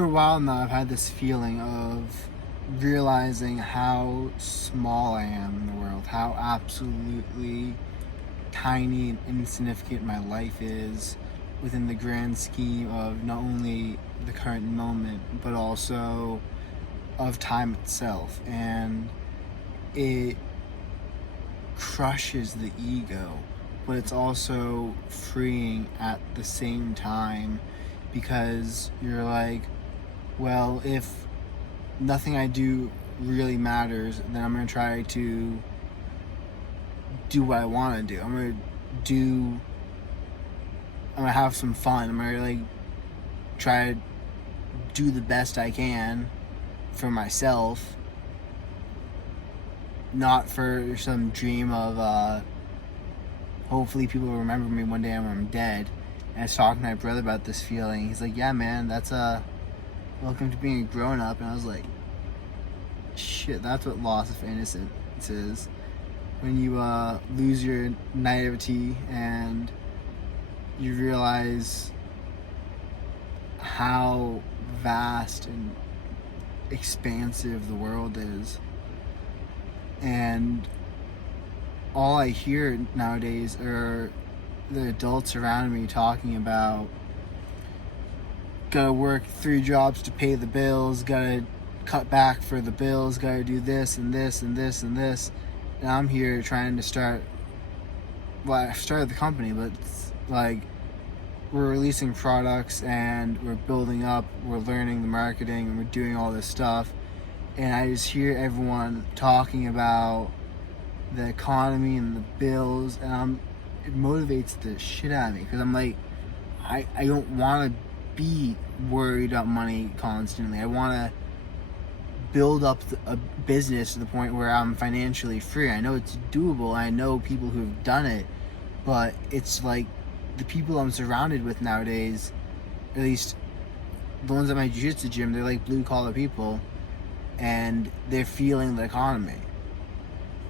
For a while now, I've had this feeling of realizing how small I am in the world, how absolutely tiny and insignificant my life is within the grand scheme of not only the current moment, but also of time itself. And it crushes the ego, but it's also freeing at the same time because you're like, well, if nothing I do really matters, then I'm going to try to do what I want to do. I'm going to have some fun. I'm going to like try to do the best I can for myself, not for some dream of hopefully people will remember me one day when I'm dead. And I was talking to my brother about this feeling. He's like, yeah, man, that's welcome to being a grown-up. And I was like, shit, that's what loss of innocence is. When you lose your naivety and you realize how vast and expansive the world is. And all I hear nowadays are the adults around me talking about gotta work 3 jobs to pay the bills, gotta cut back for the bills, gotta do this and this and this and this. And I'm here trying to start, well, I started the company, but it's like we're releasing products and we're building up, we're learning the marketing and we're doing all this stuff. And I just hear everyone talking about the economy and the bills, and it motivates the shit out of me because I'm like, I don't want to be worried about money constantly. I want to build up a business to the point where I'm financially free. I know it's doable. I know people who've done it, but it's like the people I'm surrounded with nowadays, at least the ones at my jiu-jitsu gym, they're like blue collar people and they're feeling the economy.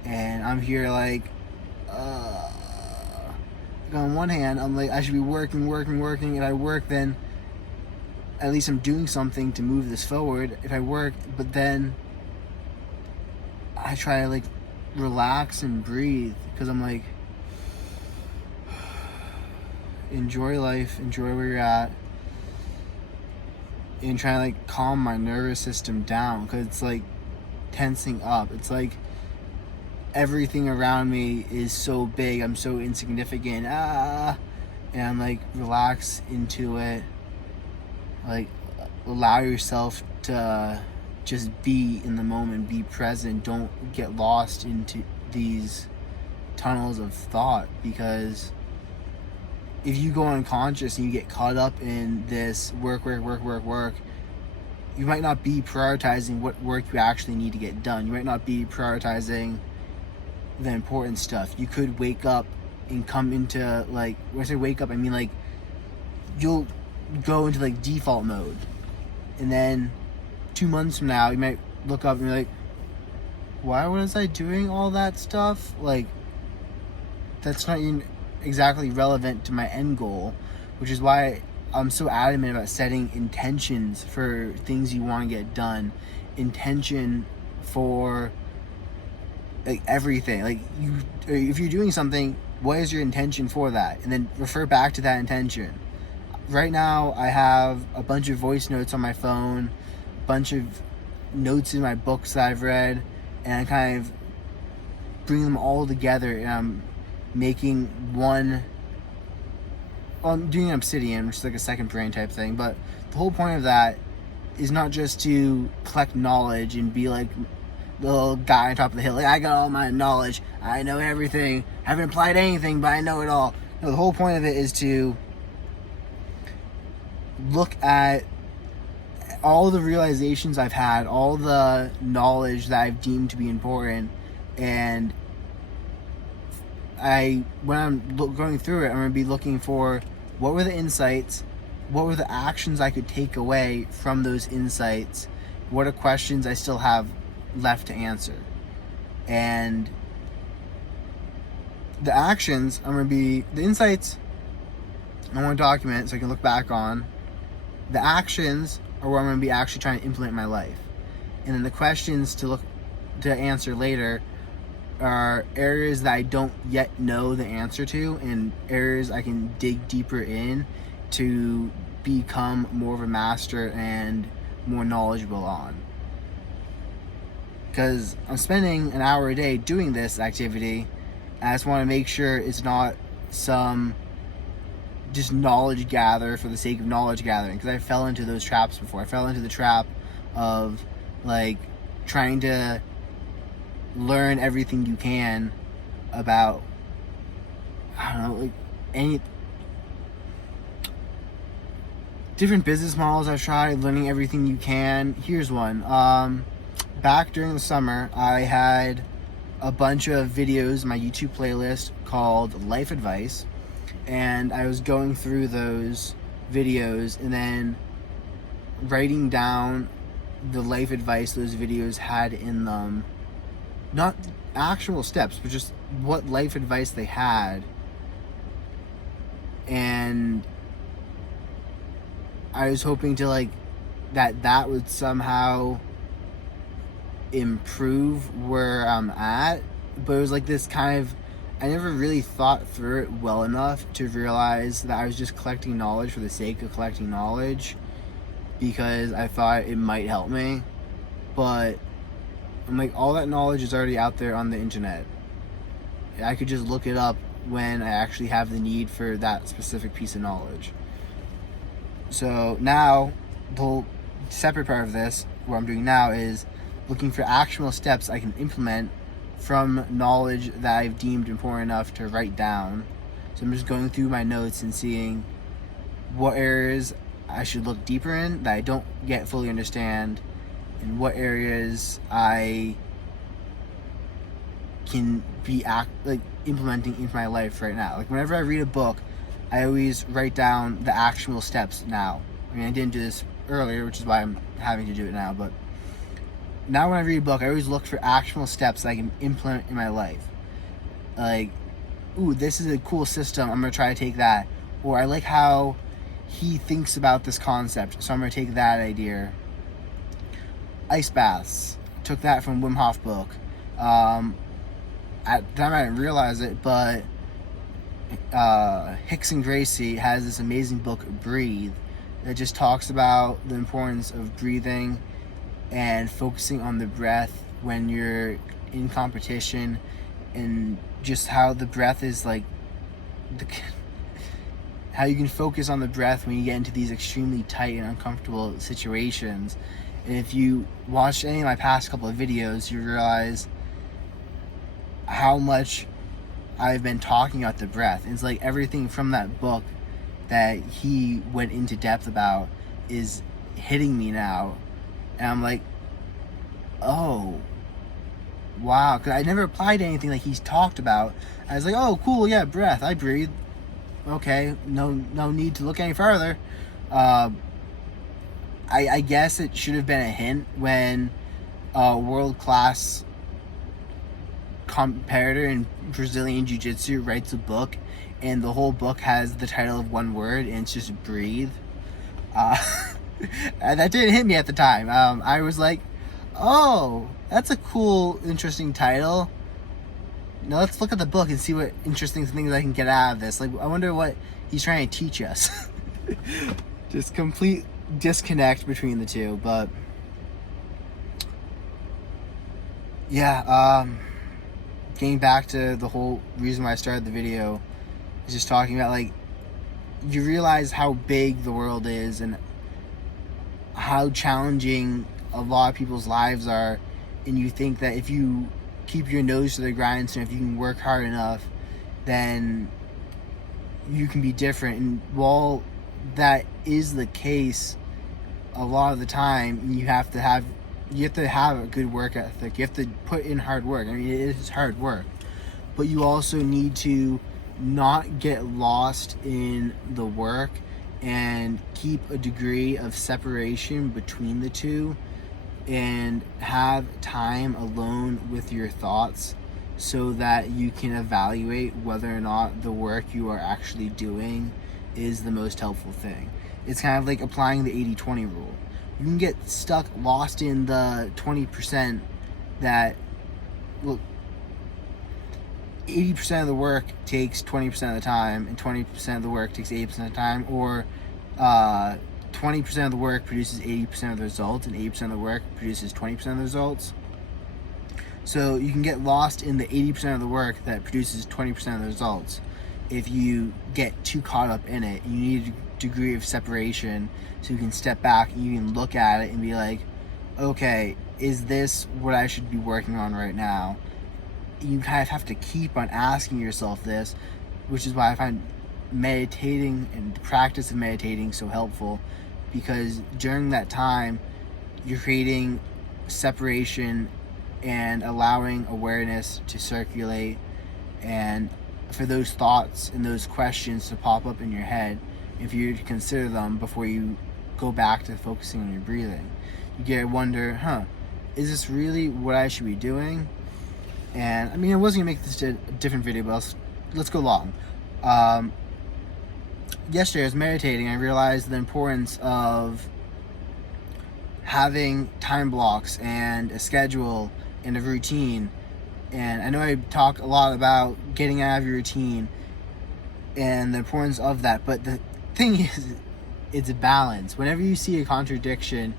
And I'm here like, on one hand, I'm like, I should be working. If I work, then at least I'm doing something to move this forward. If I work, but then I try to like relax and breathe because I'm like, enjoy life, enjoy where you're at, and try to like calm my nervous system down because it's like tensing up. It's like everything around me is so big, I'm so insignificant, and I'm like, relax into it, like allow yourself to just be in the moment, be present, don't get lost into these tunnels of thought, because if you go unconscious and you get caught up in this work, you might not be prioritizing what work you actually need to get done. You might not be prioritizing the important stuff. You could wake up and come into, like, when I say wake up, I mean like you'll go into like default mode, and then 2 months from now you might look up and be like, why was I doing all that stuff? Like, that's not even exactly relevant to my end goal, which is why I'm so adamant about setting intentions for things you want to get done. Intention for like everything. Like, if you're doing something, what is your intention for that? And then refer back to that intention. Right now I have a bunch of voice notes on my phone, a bunch of notes in my books that I've read, and I kind of bring them all together, and I'm making one. Well, I'm doing Obsidian, which is like a second brain type thing, but the whole point of that is not just to collect knowledge and be like the little guy on top of the hill, like, I got all my knowledge, I know everything, I haven't applied anything, but I know it all. No, the whole point of it is to look at all the realizations I've had, all the knowledge that I've deemed to be important, and when I'm going through it, I'm going to be looking for what were the insights, what were the actions I could take away from those insights, what are questions I still have left to answer. And the actions, I'm going to be, the insights I want to document so I can look back on. The actions or what I'm going to be actually trying to implement in my life. And then the questions to answer later are areas that I don't yet know the answer to, and areas I can dig deeper in to become more of a master and more knowledgeable on. Because I'm spending an hour a day doing this activity, and I just want to make sure it's not some just knowledge gather for the sake of knowledge gathering, because I fell into those traps before. I fell into the trap of like trying to learn everything you can about, I don't know, like any different business models. I've tried learning everything you can. Here's one. Back during the summer, I had a bunch of videos in my YouTube playlist called Life Advice, and I was going through those videos and then writing down the life advice those videos had in them. Not actual steps, but just what life advice they had. And I was hoping to like that would somehow improve where I'm at. But it was like this kind of, I never really thought through it well enough to realize that I was just collecting knowledge for the sake of collecting knowledge because I thought it might help me. But I'm like, all that knowledge is already out there on the internet. I could just look it up when I actually have the need for that specific piece of knowledge. So now, the whole separate part of this, what I'm doing now, is looking for actual steps I can implement from knowledge that I've deemed important enough to write down. So I'm just going through my notes and seeing what areas I should look deeper in that I don't yet fully understand, and what areas I can be implementing into my life right now. Like whenever I read a book, I always write down the actual steps now. I mean, I didn't do this earlier, which is why I'm having to do it now, but now when I read a book, I always look for actual steps that I can implement in my life. Like, ooh, this is a cool system, I'm going to try to take that. Or I like how he thinks about this concept, so I'm going to take that idea. Ice baths. Took that from Wim Hof book. At the time I didn't realize it, but Hicks and Gracie has this amazing book, Breathe, that just talks about the importance of breathing and focusing on the breath when you're in competition, and just how the breath is like how you can focus on the breath when you get into these extremely tight and uncomfortable situations. And if you watch any of my past couple of videos, you realize how much I've been talking about the breath. It's like everything from that book that he went into depth about is hitting me now. And I'm like, oh, wow. Because I never applied to anything like he's talked about. I was like, oh, cool, yeah, breath. I breathe. Okay, no need to look any further. I guess it should have been a hint when a world-class competitor in Brazilian Jiu-Jitsu writes a book, and the whole book has the title of one word, and it's just breathe. That didn't hit me at the time. I was like, oh, that's a cool, interesting title. Now let's look at the book and see what interesting things I can get out of this. Like, I wonder what he's trying to teach us. Just complete disconnect between the two. But yeah, getting back to the whole reason why I started the video is just talking about, like, you realize how big the world is and how challenging a lot of people's lives are, and you think that if you keep your nose to the grindstone, if you can work hard enough, then you can be different. And while that is the case a lot of the time, you have to have a good work ethic. You have to put in hard work. I mean, it is hard work, but you also need to not get lost in the work and keep a degree of separation between the two, and have time alone with your thoughts so that you can evaluate whether or not the work you are actually doing is the most helpful thing. It's kind of like applying the 80-20 rule. You can get stuck, lost in the 20% that, look, 80% of the work takes 20% of the time, and 20% of the work takes 80% of the time, or 20% of the work produces 80% of the results, and 80% of the work produces 20% of the results. So you can get lost in the 80% of the work that produces 20% of the results if you get too caught up in it. You need a degree of separation so you can step back and you can look at it and be like, okay, is this what I should be working on right now? You kind of have to keep on asking yourself this, which is why I find meditating and the practice of meditating so helpful, because during that time you're creating separation and allowing awareness to circulate, and for those thoughts and those questions to pop up in your head, if you consider them before you go back to focusing on your breathing. You get to wonder, is this really what I should be doing? And I mean, I was gonna make this a different video, but let's go long. Yesterday I was meditating. I realized the importance of having time blocks and a schedule and a routine. And I know I talk a lot about getting out of your routine and the importance of that, but the thing is, it's a balance. Whenever you see a contradiction,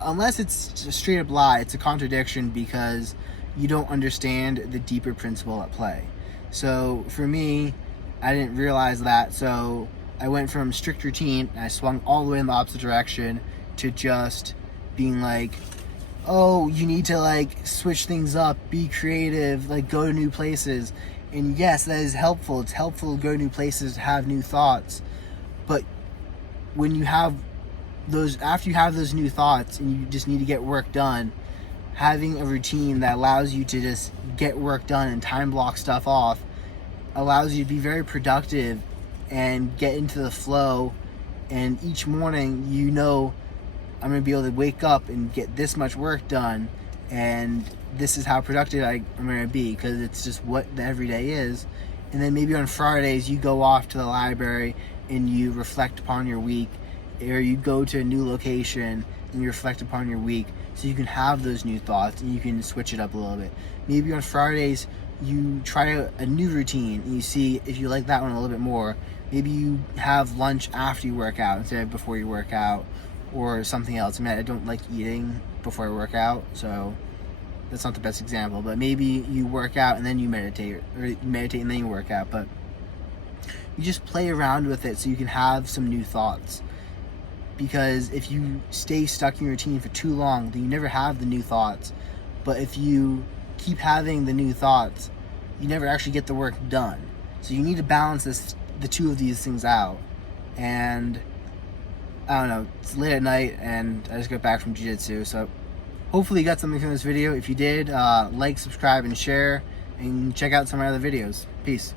unless it's a straight up lie, it's a contradiction because you don't understand the deeper principle at play. So for me, I didn't realize that, so I went from strict routine and I swung all the way in the opposite direction to just being like, oh, you need to like switch things up, be creative, like go to new places. And yes, that is helpful. It's helpful to go to new places, to have new thoughts. But when you have after you have those new thoughts and you just need to get work done, having a routine that allows you to just get work done and time block stuff off allows you to be very productive and get into the flow. And each morning, I'm going to be able to wake up and get this much work done, and this is how productive I'm going to be, because it's just what the everyday is. And then maybe on Fridays you go off to the library and you reflect upon your week, or you go to a new location and you reflect upon your week, so you can have those new thoughts and you can switch it up a little bit. Maybe on Fridays you try a new routine and you see if you like that one a little bit more. Maybe you have lunch after you work out instead of before you work out, or something else. I mean, I don't like eating before I work out, so that's not the best example, but maybe you work out and then you meditate, or you meditate and then you work out. But you just play around with it so you can have some new thoughts. Because if you stay stuck in your routine for too long, then you never have the new thoughts. But if you keep having the new thoughts, you never actually get the work done. So you need to balance the two of these things out. And I don't know, it's late at night and I just got back from jiu-jitsu, so hopefully you got something from this video. If you did, like, subscribe, and share, and check out some of my other videos. Peace.